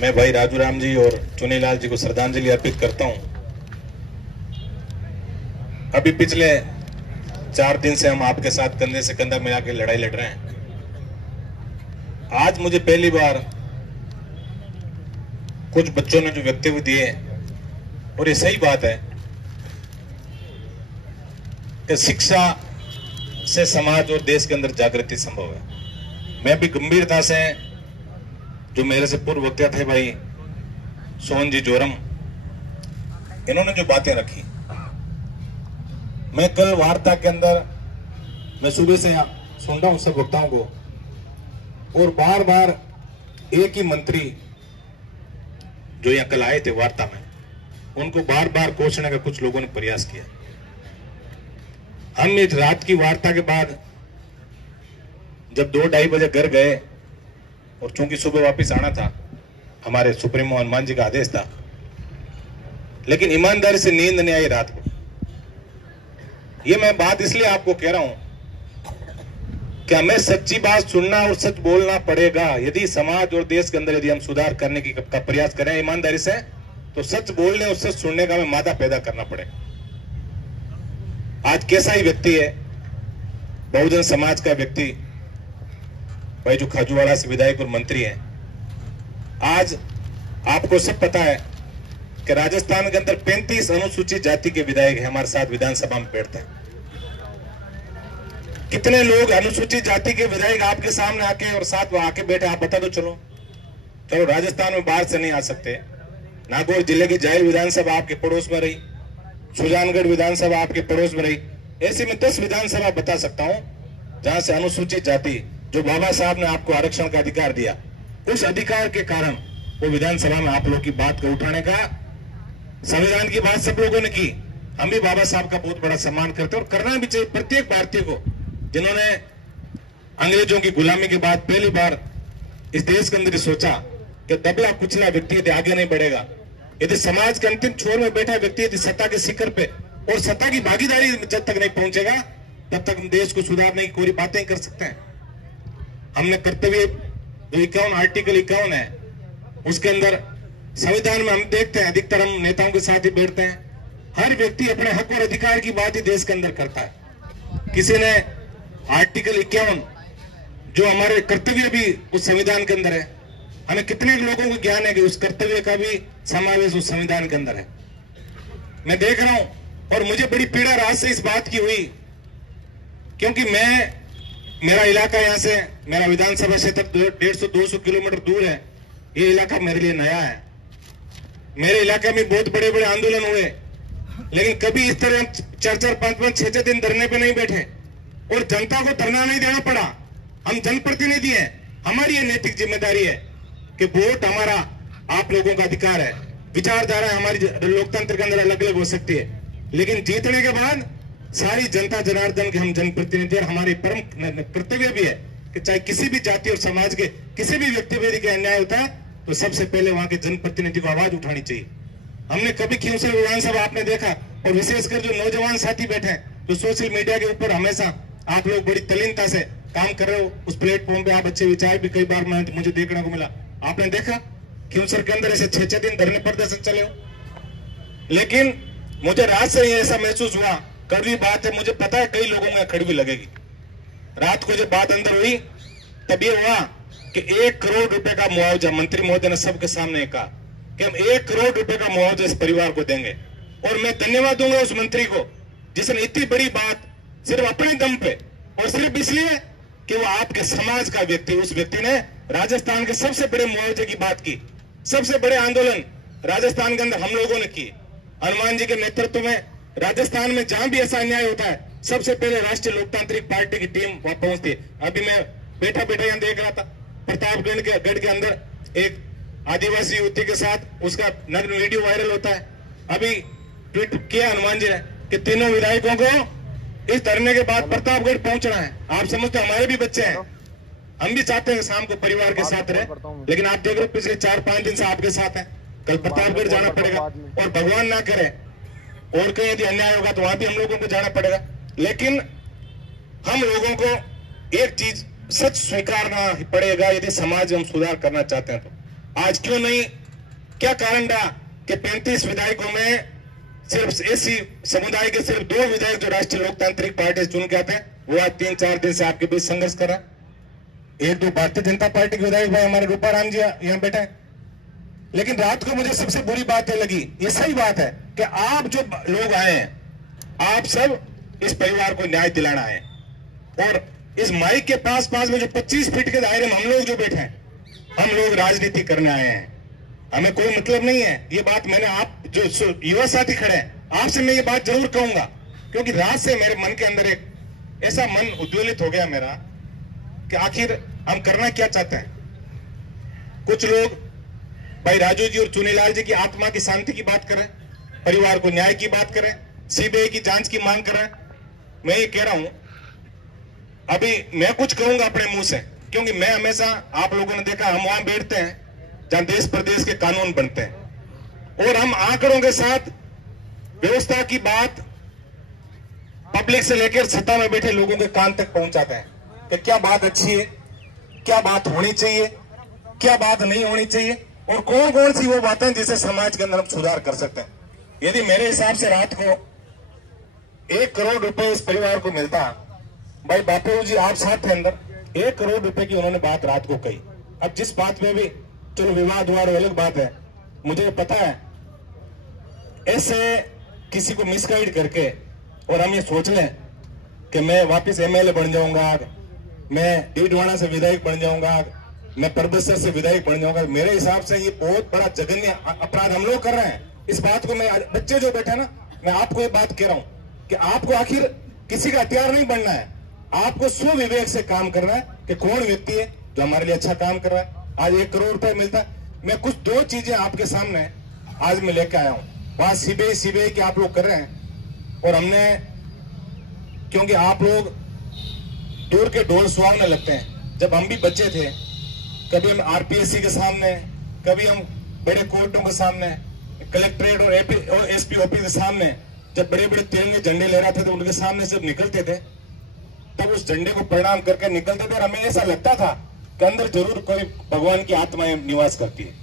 मैं भाई राजू राम जी और चुनीलाल जी को श्रद्धांजलि अर्पित करता हूं। अभी पिछले 4 दिन से हम आपके साथ कंधे से कंधा मिला के लड़ाई लड़ रहे हैं। आज मुझे पहली बार कुछ बच्चों ने जो वक्तव्य दिए, और ये सही बात है कि शिक्षा से समाज और देश के अंदर जागृति संभव है। मैं भी गंभीरता से, जो मेरे से पूर्व वक्ता थे भाई सोहन जी जोरम, इन्होंने जो बातें रखी, मैं कल वार्ता के अंदर मैं सुबह से सुन रहा हूं सब वक्ताओं को, और बार बार एक ही मंत्री जो यहाँ कल आए थे वार्ता में, उनको बार बार कोसने का कुछ लोगों ने प्रयास किया। हम इस रात की वार्ता के बाद जब 2-2:30 बजे घर गए, और चूंकि सुबह वापस आना था, हमारे सुप्रीमो हनुमान जी का आदेश था, लेकिन ईमानदारी से नींद नहीं आई रात को। ये मैं बात इसलिए आपको कह रहा हूं कि हमें सच्ची बात सुनना और सच बोलना पड़ेगा। यदि समाज और देश के अंदर यदि हम सुधार करने का प्रयास करें ईमानदारी से, तो सच बोलने और सच सुनने का हमें मादा पैदा करना पड़ेगा। आज कैसा ही व्यक्ति है, बहुजन समाज का व्यक्ति भाई जो खाजूवाड़ा से विधायक और मंत्री हैं, आज आपको सब पता है कि राजस्थान के अंदर 35 अनुसूचित जाति के विधायक हैं, हमारे साथ विधानसभा में बैठते हैं। कितने लोग अनुसूचित जाति के विधायक आपके सामने आके और साथ आके बैठे, आप बता दो। चलो राजस्थान में बाहर से नहीं आ सकते। नागौर जिले की जाहिर विधानसभा आपके पड़ोस में रही, सुजानगढ़ विधानसभा आपके पड़ोस में रही, ऐसे में 10 विधानसभा बता सकता हूं जहां से अनुसूचित जाति, जो बाबा साहब ने आपको आरक्षण का अधिकार दिया, उस अधिकार के कारण वो विधानसभा में आप लोगों की बात को उठाने का, संविधान की बात सब लोगों ने की। हम भी बाबा साहब का बहुत बड़ा सम्मान करते हैं और करना भी चाहिए प्रत्येक भारतीय को, जिन्होंने अंग्रेजों की गुलामी के बाद पहली बार इस देश के अंदर सोचा कि दबला कुचला व्यक्ति यदि आगे नहीं बढ़ेगा, यदि समाज के अंतिम छोर में बैठा व्यक्ति यदि सत्ता के शिखर पे और सत्ता की भागीदारी जब तक नहीं पहुंचेगा, तब तक हम देश को सुधारने की कोई बातें कर सकते हैं। हमने कर्तव्य जो 51 आर्टिकल 51 है, उसके अंदर संविधान में हम देखते हैं अधिकतर हम नेताओं के साथ ही बैठते हैं, हर व्यक्ति अपने हक और अधिकार की बात ही देश के अंदर करता है। किसी ने आर्टिकल 51 जो हमारे कर्तव्य भी उस संविधान के अंदर है, हमें कितने लोगों को ज्ञान है कि उस कर्तव्य का भी समावेश उस संविधान के अंदर है। मैं देख रहा हूं और मुझे बड़ी पीड़ा रात से इस बात की हुई, क्योंकि मेरा इलाका यहाँ से, मेरा विधानसभा क्षेत्र 150-200 किलोमीटर दूर है। ये इलाका मेरे लिए नया है। मेरे इलाके में बहुत बड़े बड़े आंदोलन हुए, लेकिन कभी इस तरह 4-4, 5-5, 6-6 दिन धरने पे नहीं बैठे और जनता को धरना नहीं देना पड़ा। हम जनप्रतिनिधि हैं, हमारी ये नैतिक जिम्मेदारी है कि वोट हमारा, आप लोगों का अधिकार है। विचारधारा हमारी लोकतंत्र के अंदर अलग अलग हो सकती है, लेकिन जीतने के बाद सारी जनता जनार्दन के हम जनप्रतिनिधि, और हमारी परम कर्तव्य भी है कि चाहे किसी भी जाति और समाज के किसी भी व्यक्ति पर यदि अन्याय होता है, तो सबसे पहले वहां के जनप्रतिनिधि को आवाज उठानी चाहिए। हमने कभी खींवसर विधानसभा आपने देखा, और विशेषकर जो नौजवान साथी बैठे हैं, जो सोशल मीडिया के ऊपर हमेशा आप लोग बड़ी तल्लीनता से काम कर रहे हो, उस प्लेटफॉर्म पे आप अच्छे विचार भी कई बार मुझे देखने को मिला। आपने देखा खींवसर के अंदर ऐसे 6-6 दिन धरने प्रदर्शन चले हो, लेकिन मुझे रात से ही ऐसा महसूस हुआ, कड़वी बात है, मुझे पता है कई लोगों में कड़वी लगेगी। रात को जब बात अंदर हुई तब ये हुआ कि 1 करोड़ रुपए का मुआवजा मंत्री महोदय ने सबके सामने कहा कि हम 1 करोड़ रुपए का मुआवजा इस परिवार को देंगे। और मैं धन्यवाद दूंगा उस मंत्री को जिसने इतनी बड़ी बात सिर्फ अपने दम पे, और सिर्फ इसलिए कि वो आपके समाज का व्यक्ति, उस व्यक्ति ने राजस्थान के सबसे बड़े मुआवजे की बात की। सबसे बड़े आंदोलन राजस्थान के अंदर हम लोगों ने किए, हनुमान जी के नेतृत्व में। राजस्थान में जहां भी ऐसा अन्याय होता है, सबसे पहले राष्ट्रीय लोकतांत्रिक पार्टी की टीम वहां पहुंचती है। अभी मैं बैठा बैठा यहां देख रहा था, प्रतापगढ़ के अंदर एक आदिवासी युवती के साथ उसका नग्न वीडियो वायरल होता है। अभी ट्वीट किया हनुमान जी ने कि तीनों विधायकों को इस धरने के बाद प्रतापगढ़ पहुंचना है। आप समझते हमारे भी बच्चे हैं, हम भी चाहते हैं शाम को परिवार के साथ रहे, लेकिन आप देख रहे हो पिछले 4-5 दिन से आपके साथ है, कल प्रतापगढ़ जाना पड़ेगा, और भगवान ना करे और कहीं यदि अन्याय होगा तो वहां भी हम लोगों को जाना पड़ेगा। लेकिन हम लोगों को एक चीज सच स्वीकारना पड़ेगा, यदि समाज में हम सुधार करना चाहते हैं तो आज क्यों नहीं, क्या कारण रहा कि 35 विधायकों में सिर्फ एसी समुदाय के सिर्फ 2 विधायक जो राष्ट्रीय लोकतांत्रिक पार्टी चुन के आते हैं, वो आज 3-4 दिन से आपके बीच संघर्ष कर रहा है। 1-2 भारतीय जनता पार्टी के विधायक भाई हमारे रूपाराम जी यहाँ बैठे हैं। लेकिन रात को मुझे सबसे बुरी बात ये लगी, ये सही बात है कि आप जो लोग आए हैं, आप सब इस परिवार को न्याय दिलाना है, और इस माइक के पास में जो 25 फीट के दायरे में हम लोग जो बैठे हैं, हम लोग राजनीति करने आए हैं, हमें कोई मतलब नहीं है। ये बात मैंने आप जो युवा साथी खड़े हैं, आपसे मैं ये बात जरूर कहूंगा, क्योंकि रात से मेरे मन के अंदर एक ऐसा मन उद्वेलित हो गया मेरा कि आखिर हम करना क्या चाहते हैं। कुछ लोग भाई राजू जी और चुनीलाल जी की आत्मा की शांति की बात करें, परिवार को न्याय की बात करें, सीबीआई की जांच की मांग करें। मैं ये कह रहा हूं, अभी मैं कुछ कहूंगा अपने मुंह से, क्योंकि मैं हमेशा, आप लोगों ने देखा, हम वहां बैठते हैं जहां देश प्रदेश के कानून बनते हैं, और हम आंकड़ों के साथ व्यवस्था की बात पब्लिक से लेकर सत्ता में बैठे लोगों के कान तक पहुंचाते हैं कि क्या बात अच्छी है, क्या बात होनी चाहिए, क्या बात नहीं होनी चाहिए, और कौन कौन सी वो बातें जिससे समाज के अंदर हम सुधार कर सकते हैं। यदि मेरे हिसाब से रात को 1 करोड़ रुपए इस परिवार को मिलता, भाई बापू जी आप साथ थे अंदर, 1 करोड़ रुपए की उन्होंने बात रात को कही। अब जिस बात में भी चलो विवाद हुआ अलग बात है, मुझे पता है ऐसे किसी को मिसगाइड करके और हम ये सोच लें कि मैं वापस एमएलए बन जाऊंगा, मैं डीडवाना से विधायक बन जाऊंगा, मैं परबसर से विधायक बन जाऊंगा, मेरे हिसाब से ये बहुत बड़ा जघन्य अपराध हम लोग कर रहे हैं। इस बात को मैं, बच्चे जो बैठे ना, मैं आपको ये बात कह रहा हूं कि आपको आखिर किसी का हथियार नहीं बनना है, आपको स्वविवेक से काम करना है कि कौन व्यक्ति है जो हमारे लिए अच्छा काम कर रहा है। आज 1 करोड़ रुपए मिलता है। मैं कुछ 2 चीजें आपके सामने आज मैं लेकर आया हूं। बात सीबीआई की आप लोग कर रहे हैं, और हमने, क्योंकि आप लोग दूर के ढोल सुहावने लगते हैं। जब हम भी बच्चे थे, कभी हम आरपीएससी के सामने, कभी हम बड़े कोर्टों के सामने, कलेक्ट्रेट और एसपी ऑफिस के सामने जब बड़े बड़े तिरंगे झंडे ले रहे थे तो उनके सामने से जब निकलते थे तब उस झंडे को प्रणाम करके निकलते थे, और हमें ऐसा लगता था कि अंदर जरूर कोई भगवान की आत्माएं निवास करती है।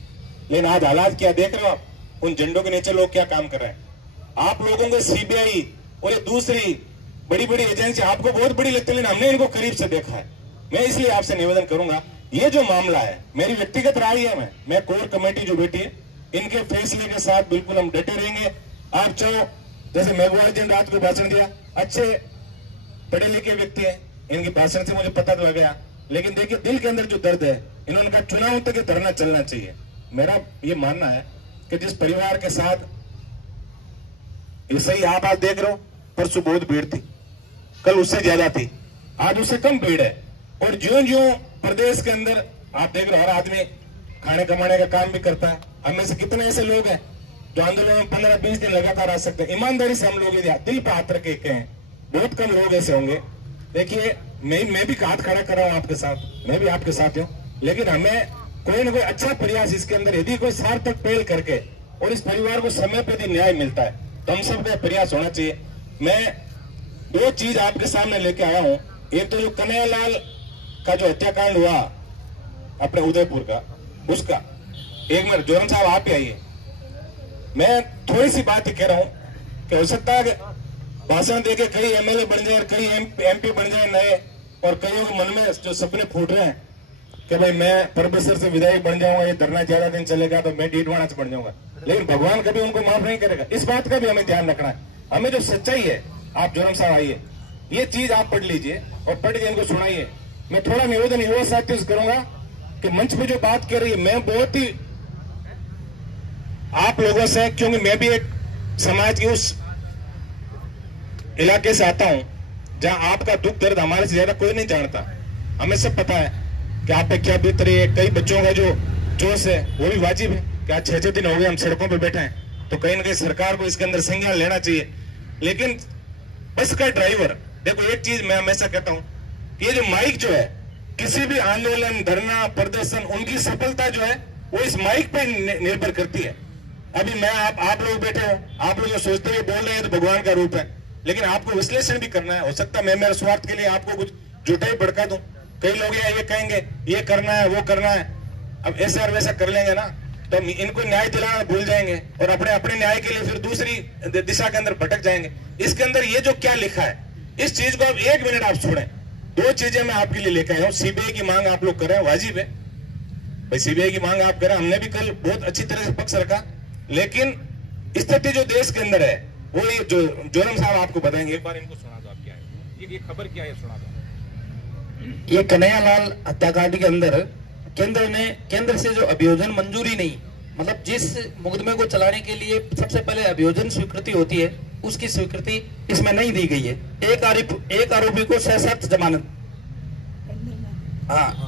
लेकिन आज हालात क्या देख रहे हो आप, उन झंडों के नीचे लोग क्या काम कर रहे हैं। आप लोगों को सीबीआई और ये दूसरी बड़ी बड़ी एजेंसी आपको बहुत बड़ी लगती है, लेकिन हमने इनको करीब से देखा है। मैं इसलिए आपसे निवेदन करूंगा, ये जो मामला है, मेरी व्यक्तिगत राय है, मैं कोर कमेटी जो बैठी है, इनके फैसले के साथ बिल्कुल हम डटे रहेंगे। आप चाहो, जैसे मेघवाल जी ने रात को भाषण दिया, अच्छे पढ़े लिखे व्यक्ति है, इनके भाषण से मुझे पता तो लग गया, लेकिन देखिए दिल के अंदर जो दर्द है, इन्होंने कहा चुनाव तक धरना चलना चाहिए। मेरा ये मानना है कि जिस परिवार के साथ, ये सही आप आज देख रहे हो, परसों बहुत भीड़ थी, कल उससे ज्यादा थी, आज उससे कम भीड़ है, और ज्यों ज्यों प्रदेश के अंदर आप देख रहे हो, हर आदमी खाने कमाने का काम भी करता है। हमें से कितने ऐसे लोग हैं जो आंदोलन में 15-20 दिन लगातार आ सकते हैं। ईमानदारी से हम लोग दिल पे हाथ रखे कहें, बहुत कम लोग ऐसे होंगे। देखिए मैं भी हाथ खड़ा कर रहा हूं आपके साथ, मैं भी आपके साथ हूं, लेकिन हमें कोई ना कोई अच्छा प्रयास इसके अंदर, यदि कोई सार्थक पहल करके और इस परिवार को समय पर यदि न्याय मिलता है तो हम सबका प्रयास होना चाहिए। मैं 2 चीज आपके सामने लेके आया हूं। एक तो जो कन्हैयालाल का जो हत्याकांड हुआ अपने उदयपुर का, उसका एक मिनट जोरन साहब आप ही आइए, मैं थोड़ी सी बात ही कह रहा हूं कि हो सकता है भाषण देके कई एमएलए बन जाए, कई एमपी बन जाए नए, और कईयों के मन में जो सपने फूट रहे हैं कि भाई मैं परबसर से विधायक बन जाऊंगा, ये धरना ज्यादा दिन चलेगा तो मैं डीडवाना से बन जाऊंगा, लेकिन भगवान कभी उनको माफ नहीं करेगा। इस बात का भी हमें ध्यान रखना है। हमें जो सच्चाई है, आप जोरम साहब आइए, ये चीज आप पढ़ लीजिए और पढ़ के इनको सुनाइए। मैं थोड़ा निवेदन युवा साथियों से करूंगा कि मंच पे जो बात कर रही है, मैं बहुत ही आप लोगों से, क्योंकि मैं भी एक समाज के उस इलाके से आता हूं जहां आपका दुख दर्द हमारे से ज्यादा कोई नहीं जानता। हमें सब पता है कि आप पे क्या बीत रही है। कई बच्चों का जो जोश है वो भी वाजिब है कि आज 6-6 दिन हो गए हम सड़कों पे बैठे हैं, तो कहीं ना कहीं सरकार को इसके अंदर संज्ञान लेना चाहिए। लेकिन बस का ड्राइवर, देखो एक चीज मैं हमेशा कहता हूं, ये जो माइक जो है, किसी भी आंदोलन, धरना, प्रदर्शन, उनकी सफलता जो है वो इस माइक पे निर्भर करती है। अभी मैं आप लोग बैठे हो, आप लोग जो सोचते हुए बोल रहे हैं तो भगवान का रूप है, लेकिन आपको विश्लेषण भी करना है। हो सकता है मैं मेरे स्वार्थ के लिए आपको कुछ झूठा ही भड़का दूं। कई लोग ये कहेंगे ये करना है वो करना है। अब ऐसा और वैसा कर लेंगे ना तो हम इनको न्याय दिलाना भूल जाएंगे और अपने अपने न्याय के लिए फिर दूसरी दिशा के अंदर भटक जाएंगे। इसके अंदर ये जो क्या लिखा है, इस चीज को आप 1 मिनट आप छोड़ें। 2 चीजें मैं आपके लिए लेकर आया हूं। सीबीआई की मांग आप लोग कर रहे हैं, वाजिब है भाई, सीबीआई की मांग आप करें। हमने भी कल बहुत अच्छी तरह से पक्ष रखा, लेकिन स्थिति जो देश के अंदर है वो ये जो जोरम साहब आपको बताएंगे। एक बार इनको सुना दो, आप क्या है ये खबर क्या है, सुना दो। ये कन्हैयालाल हत्याकांड के अंदर केंद्र से जो अभियोजन मंजूरी नहीं, मतलब जिस मुकदमे को चलाने के लिए सबसे पहले अभियोजन स्वीकृति होती है, उसकी स्वीकृति इसमें नहीं दी गई है। एक आरोपी को सशर्त जमानत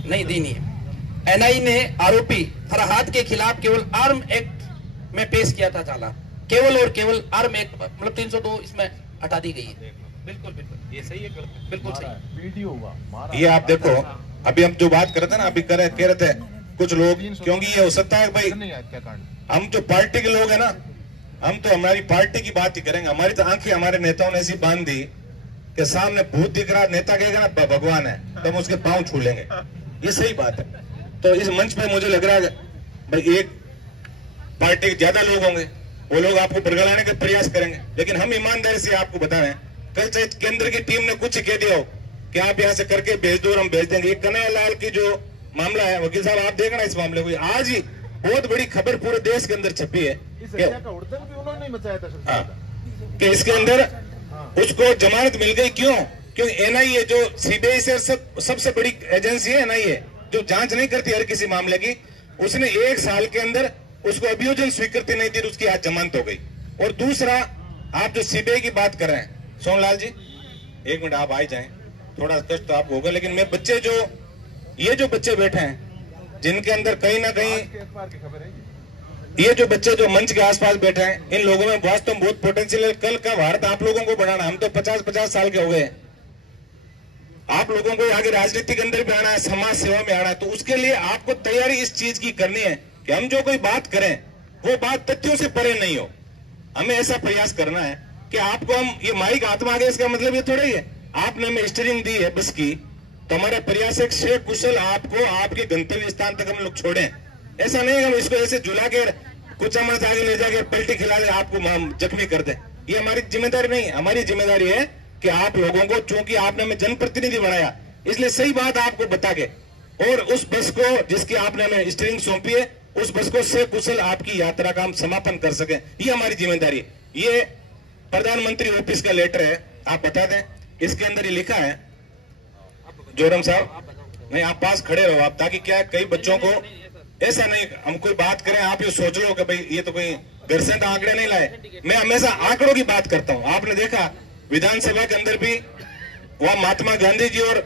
नहीं दी नहीं है। एनआई ने आरोपी फरहाद के खिलाफ केवल आर्म एक्ट में पेश किया था चालान, केवल और केवल आर्म एक्ट, मतलब 302 इसमें हटा दी गई है। बिल्कुल बिल्कुल ये सही है, बिल्कुल सही वीडियो हुआ। ये आप देखो, अभी हम जो बात कर रहे थे ना, अभी कह रहे थे कुछ लोग, क्योंकि ये हो सकता है भाई हम जो पार्टी के लोग हैं ना, हम तो हमारी पार्टी की बात ही करेंगे। हमारी तो आंखें हमारे नेताओं ने ऐसी बांध दी कि सामने भूत दिख रहा, नेता कहेगा ना भगवान है, तो हम उसके पांव छू लेंगे। ये सही बात है। तो इस मंच पे मुझे लग रहा है भाई एक पार्टी के ज्यादा लोग होंगे, वो लोग आपको बरगलाने का प्रयास करेंगे, लेकिन हम ईमानदारी से आपको बता रहे हैं, कल चाहे केंद्र की टीम ने कुछ कह दिया हो कि आप यहाँ से करके भेज दो और हम भेज देंगे। ये कन्हैयालाल की जो मामला है, वकील साहब आप देखना इस मामले को, आज ही बहुत बड़ी खबर पूरे देश के अंदर छपी है उन्होंने मचाया था कि इसके अंदर उसको जमानत मिल गई। क्यों? क्योंकि एनआईए जो सीबीआई से सबसे बड़ी एजेंसी है, एनआईए जो जांच नहीं करती हर किसी मामले की, उसने 1 साल के अंदर उसको अभियोजन स्वीकृति नहीं दी, उसकी आज जमानत हो गई। और दूसरा, आप जो सीबीआई की बात कर रहे हैं, सोनलाल जी 1 मिनट आप आ जाएं, थोड़ा कष्ट तो आपको होगा, लेकिन मैं बच्चे जो ये जो बच्चे बैठे हैं जिनके अंदर कहीं ना कहीं ये जो बच्चे जो मंच के आसपास बैठे हैं, इन लोगों में वास्तव में बहुत पोटेंशियल है। कल का भारत आप लोगों को बढ़ाना, हम तो 50-50 साल के हो गए, आप लोगों को आगे राजनीति के अंदर भी आना है, समाज सेवा में आना है, तो उसके लिए आपको तैयारी इस चीज की करनी है कि हम जो कोई बात करें वो बात तथ्यों से परे नहीं हो। हमें ऐसा प्रयास करना है कि आपको हम ये माइक आत्मा आ गया, इसका मतलब ये थोड़ा ही है आपने हमें स्टीयरिंग दी है बस की, तो हमारा प्रयास है से कुशल आपको आपके गंतव्य स्थान तक हम लोग छोड़ें। ऐसा नहीं हम इसको ऐसे झुला के कुछ अमृत आगे ले जाके पलटी खिला दे, आपको जख्मी कर दे, ये हमारी जिम्मेदारी नहीं है। हमारी जिम्मेदारी है कि आप लोगों को, चूंकि आपने हमें जनप्रतिनिधि बनाया, इसलिए सही बात आपको बता के, और उस बस को जिसकी आपने हमें स्टीयरिंग सौंपी है, उस बस को से कुशल आपकी यात्रा का हम समापन कर सके, ये हमारी जिम्मेदारी है। ये प्रधानमंत्री ऑफिस का लेटर है, आप बता दें, इसके अंदर ये लिखा है, जोरम साहब नहीं आप पास खड़े रहो आप, ताकि क्या कई बच्चों को ऐसा नहीं, हम कोई बात करें आप ये सोच लो कि भाई ये तो कोई घर से तो आंकड़े नहीं लाए। मैं हमेशा आंकड़ों की बात करता हूं। आपने देखा विधानसभा के अंदर भी वहां महात्मा गांधी जी और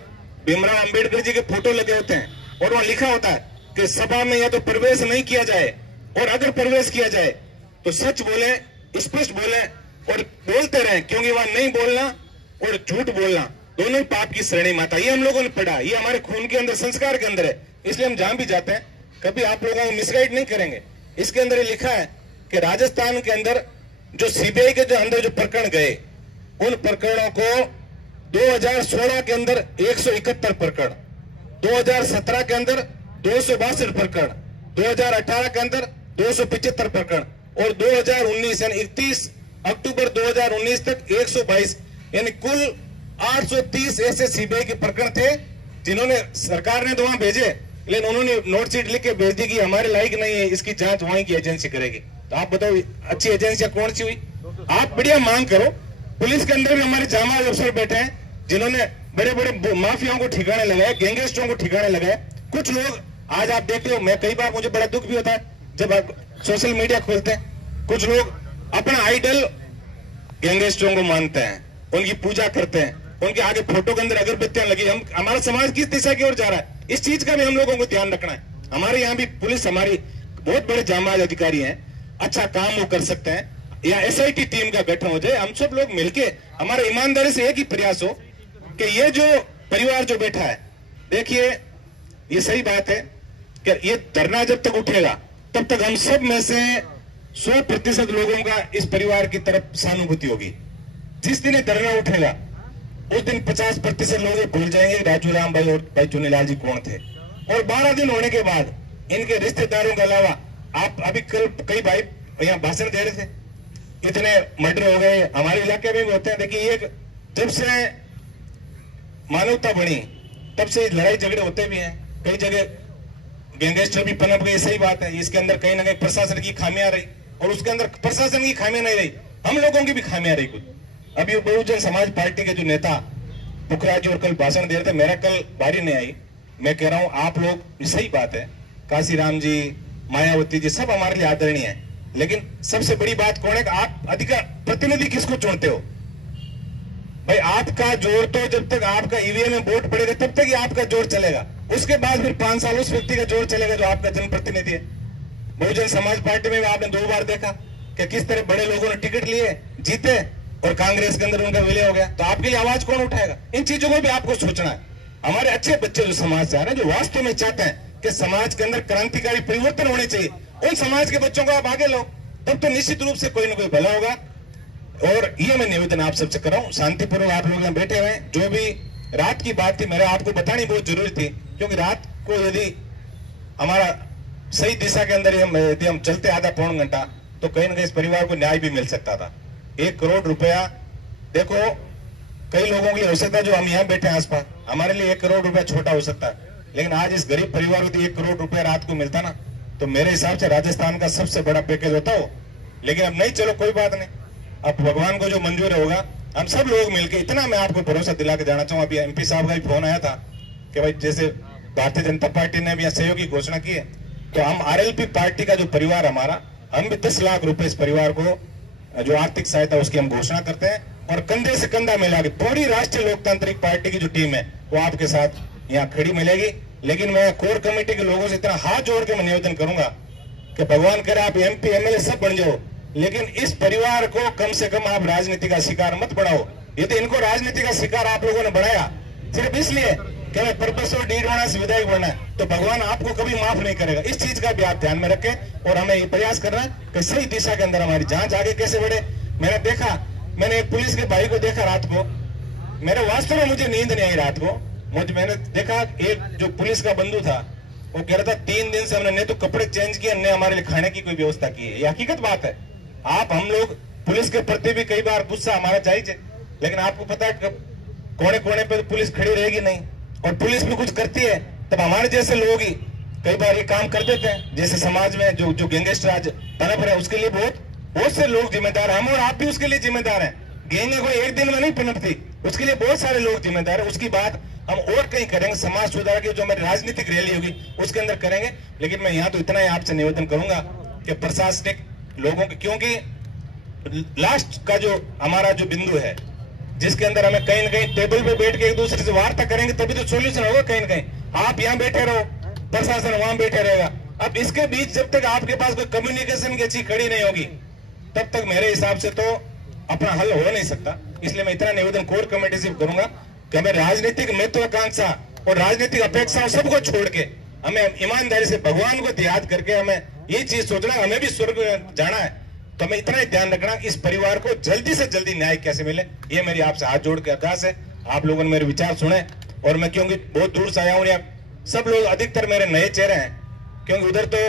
भीमराव अंबेडकर जी के फोटो लगे होते हैं, और वहां लिखा होता है कि सभा में या तो प्रवेश नहीं किया जाए, और अगर प्रवेश किया जाए तो सच बोले, स्पष्ट बोले और बोलते रहे, क्योंकि वहां नहीं बोलना और झूठ बोलना दोनों ही पाप की श्रेणी में आता। ये हम लोगों ने पढ़ा, ये हमारे खून के अंदर, संस्कार के अंदर है, इसलिए हम जहां भी जाते हैं कभी आप लोगों को मिसगाइड नहीं करेंगे। इसके अंदर ये लिखा है कि राजस्थान के अंदर जो सीबीआई के जो अंदर जो प्रकरण गए, उन प्रकरणों को 2016 के अंदर 171 प्रकरण, 2017 के अंदर 262 प्रकरण, 2018 के अंदर 275 प्रकरण, और 2019 यानी 31 अक्टूबर 2019 तक 122, यानी कुल 830 ऐसे सीबीआई के प्रकरण थे जिन्होंने सरकार ने तो वहां भेजे, लेकिन उन्होंने नोट शीट लिख के भेज दी कि हमारे लायक नहीं है, इसकी जांच वहीं की एजेंसी करेगी। तो आप बताओ अच्छी एजेंसी कौन सी हुई? आप बढ़िया मांग करो। पुलिस के अंदर भी हमारे जामाज अफसर बैठे हैं जिन्होंने बड़े बड़े माफियाओं को ठिकाने लगाए, गैंगस्टरों को ठिकाने लगाए। कुछ लोग आज आप देखते हो, मैं कई बार मुझे बड़ा दुख भी होता है जब आप सोशल मीडिया खोलते हैं, कुछ लोग अपना आइडल गैंगस्टरों को मानते हैं, उनकी पूजा करते हैं, उनके आगे फोटो के अंदर अगरबत्तियां लगी। हमारा समाज किस दिशा की ओर जा रहा है, इस चीज का भी हम लोगों को ध्यान रखना है। हमारे यहाँ भी पुलिस, हमारी बहुत बड़े जांबाज अधिकारी हैं, अच्छा काम वो कर सकते हैं, या एसआईटी टीम का गठन हो जाए, हम सब लोग मिलके, हमारा ईमानदारी से एक ही प्रयास हो कि ये जो परिवार जो बैठा है, देखिए ये सही बात है कि ये धरना जब तक उठेगा तब तक हम सब में से 100% लोगों का इस परिवार की तरफ सहानुभूति होगी। जिस दिन ये धरना उठेगा उस दिन 50% लोग भूल जाएंगे राजू राम भाई और भाई चुनीलाल जी कौन थे, और 12 दिन होने के बाद इनके रिश्तेदारों के अलावा आप अभी कल कई भाई यहाँ भाषण दे रहे थे, इतने मर्डर हो गए हमारे इलाके में भी होते हैं। देखिए ये जब से मानवता बनी तब से लड़ाई झगड़े होते भी हैं, कई जगह गैंगस्टर भी पनप गए, सही बात है। इसके अंदर कहीं ना कहीं प्रशासन की खामियां रही, और उसके अंदर प्रशासन की खामियां नहीं रही, हम लोगों की भी खामियां रही कुछ। अभी बहुजन समाज पार्टी के जो नेता पुखराज जी और कल भाषण दे रहे थे, मेरा कल बारी नहीं आई। मैं कह रहा हूं आप लोग, सही बात है, काशीराम जी, मायावती जी सब हमारे लिए आदरणीय है, लेकिन सबसे बड़ी बात कौन है कि आप अधिकार प्रतिनिधि किसको चुनते हो? भाई आपका जोर तो जब तक आपका ईवीएम में वोट पड़ेगा तब तक ही आपका जोर चलेगा, उसके बाद फिर 5 साल उस व्यक्ति का जोर चलेगा जो आपका जनप्रतिनिधि है। बहुजन समाज पार्टी में भी आपने 2 बार देखा कि किस तरह बड़े लोगों ने टिकट लिए, जीते, और कांग्रेस के अंदर उनका विलय हो गया। तो आपके लिए आवाज कौन उठाएगा? इन चीजों को भी आपको सोचना है। हमारे अच्छे बच्चे जो समाज से आ रहे हैं, जो वास्तव में चाहते हैं कि समाज के अंदर क्रांतिकारी परिवर्तन होने चाहिए, उन समाज के बच्चों को आप आगे लो, तब तो निश्चित रूप से कोई ना कोई भला होगा। और ये मैं निवेदन आप सबसे कर रहा हूँ, शांतिपूर्वक आप लोग यहाँ बैठे हुए हैं। जो भी रात की बात थी, मेरे आपको बतानी बहुत जरूरी थी, क्योंकि रात को यदि हमारा सही दिशा के अंदर यदि हम चलते आधा पौन घंटा, तो कहीं ना कहीं इस परिवार को न्याय भी मिल सकता था। 1 करोड़ रुपया, देखो कई लोगों के लिए हो सकता है जो हम यहाँ बैठे हैं आसपास, हमारे लिए 1 करोड़ रुपया छोटा हो सकता है, लेकिन आज इस गरीब परिवार को 1 करोड़ रुपया रात को मिलता ना, तो मेरे हिसाब से राजस्थान का सबसे बड़ा पैकेज होता हो। लेकिन अब नहीं, चलो कोई बात नहीं, अब भगवान को जो मंजूर होगा, हम सब लोग मिलकर, इतना मैं आपको भरोसा दिला के जाना चाहूँ। अभी MP साहब का भी फोन आया था कि भाई जैसे भारतीय जनता पार्टी ने भी सहयोग की घोषणा की है, तो हम RLP पार्टी का जो परिवार हमारा, हम भी 10 लाख रुपए इस परिवार को जो आर्थिक सहायता उसकी हम घोषणा करते हैं, और कंधे से कंधा मिला के पूरी राष्ट्रीय लोकतांत्रिक पार्टी की जो टीम है वो आपके साथ यहाँ खड़ी मिलेगी। लेकिन मैं कोर कमेटी के लोगों से इतना हाथ जोड़ के मैं निवेदन करूंगा कि भगवान करे आप MP MLA सब बन जाओ, लेकिन इस परिवार को कम से कम आप राजनीति का शिकार मत बनाओ। ये तो इनको राजनीति का शिकार आप लोगों ने बनाया सिर्फ इसलिए कि मैं पर्पस और डीड होना से विधायक बनना है, तो भगवान आपको कभी माफ नहीं करेगा। इस चीज का भी आप ध्यान में रखें, और हमें ये प्रयास करना है कि सही दिशा के अंदर हमारी जांच आगे कैसे बढ़े। मैंने एक पुलिस के भाई को देखा रात को, मेरे वास्तव में मुझे नींद नहीं आई रात को। मैंने देखा एक जो पुलिस का बंधु था, वो कह रहा था 3 दिन से हमने न तो कपड़े चेंज किए, न हमारे लिए खाने की कोई व्यवस्था की है। ये हकीकत बात है। हम लोग पुलिस के प्रति भी कई बार गुस्सा हमारा चाहिए, लेकिन आपको पता है कोने कोने पे पुलिस खड़ी रहेगी नहीं, और पुलिस भी कुछ करती है तब हमारे जैसे लोग ही कई बार ये काम कर देते हैं। जैसे समाज में जो गैंगस्टर आज पनप रहा है, उसके लिए बहुत से लोग जिम्मेदार हैं, हम और आप भी उसके लिए जिम्मेदार हैं। गैंग कोई एक दिन में नहीं पनपती, उसके लिए बहुत सारे लोग जिम्मेदार है। उसकी बात हम और कहीं करेंगे, समाज सुधार की जो हमारी राजनीतिक रैली होगी उसके अंदर करेंगे। लेकिन मैं यहाँ तो इतना ही आपसे निवेदन करूंगा कि प्रशासनिक लोगों के, क्योंकि लास्ट का जो हमारा जो बिंदु है, जिसके अंदर हमें कहीं ना कहीं टेबल पे बैठ के एक दूसरे से वार्ता करेंगे तभी तो सोल्यूशन होगा। कहीं ना कहीं आप यहाँ बैठे रहो, प्रशासन वहां बैठे रहेगा। अब इसके बीच जब तक आपके पास कोई कम्युनिकेशन की अच्छी कड़ी नहीं होगी, तब तक मेरे हिसाब से तो अपना हल हो नहीं सकता। इसलिए मैं इतना निवेदन कोर कमेटी से करूंगा कि हमें राजनीतिक महत्वाकांक्षा और राजनीतिक अपेक्षाओं सबको छोड़ के हमें ईमानदारी से भगवान को याद करके हमें ये चीज सोचना, हमें भी स्वर्ग जाना है, तो हमें इतना ही ध्यान रखना इस परिवार को जल्दी से जल्दी न्याय कैसे मिले। ये मेरी आपसे हाथ जोड़ के अरदास है। आप लोगों ने मेरे विचार सुने, और मैं क्योंकि बहुत दूर से आया हूँ, सब लोग अधिकतर मेरे नए चेहरे हैं, क्योंकि उधर तो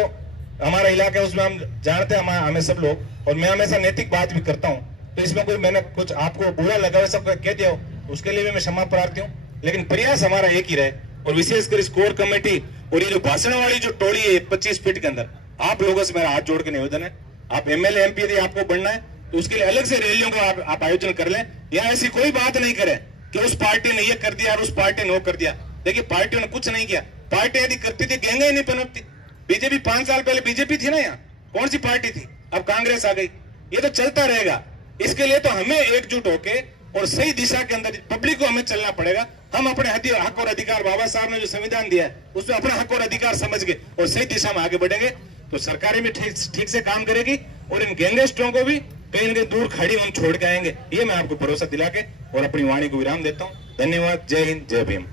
हमारा इलाका है, उसमें हम जानते हैं हमें सब लोग, और मैं हमेशा नैतिक बात भी करता हूँ। तो इसमें कोई मैंने कुछ आपको बुरा लगा हुआ सब कह दिया हो, उसके लिए भी मैं क्षमा प्रार्थी हूँ। लेकिन प्रयास हमारा एक ही रहे, और विशेषकर इस कोर कमेटी और ये जो भाषण वाली जो टोली है 25 फीट के अंदर, आप लोगों से मेरा हाथ जोड़ के निवेदन है, आप MLA MP यदि आपको बनना है तो उसके लिए अलग से रैलियों का आप आयोजन कर लें। या ऐसी कोई बात नहीं करें कि उस पार्टी ने ये कर दिया और उस पार्टी ने वो कर दिया। देखिए पार्टियों ने कुछ नहीं किया, पार्टी यदि करती थी गैंग ही नहीं पनपती। बीजेपी 5 साल पहले बीजेपी थी ना, यहाँ कौन सी पार्टी थी, अब कांग्रेस आ गई। ये तो चलता रहेगा। इसके लिए तो हमें एकजुट होके और सही दिशा के अंदर पब्लिक को हमें चलना पड़ेगा। हम अपने हक और अधिकार, बाबा साहब ने जो संविधान दिया है उसमें अपना हक और अधिकार समझ के और सही दिशा में आगे बढ़ेंगे, तो सरकारें भी ठीक से काम करेगी, और इन गैंगस्टरों को भी कहीं न कहीं दूर खड़ी हम छोड़ के आएंगे। ये मैं आपको भरोसा दिला के और अपनी वाणी को विराम देता हूँ। धन्यवाद। जय हिंद, जय भीम।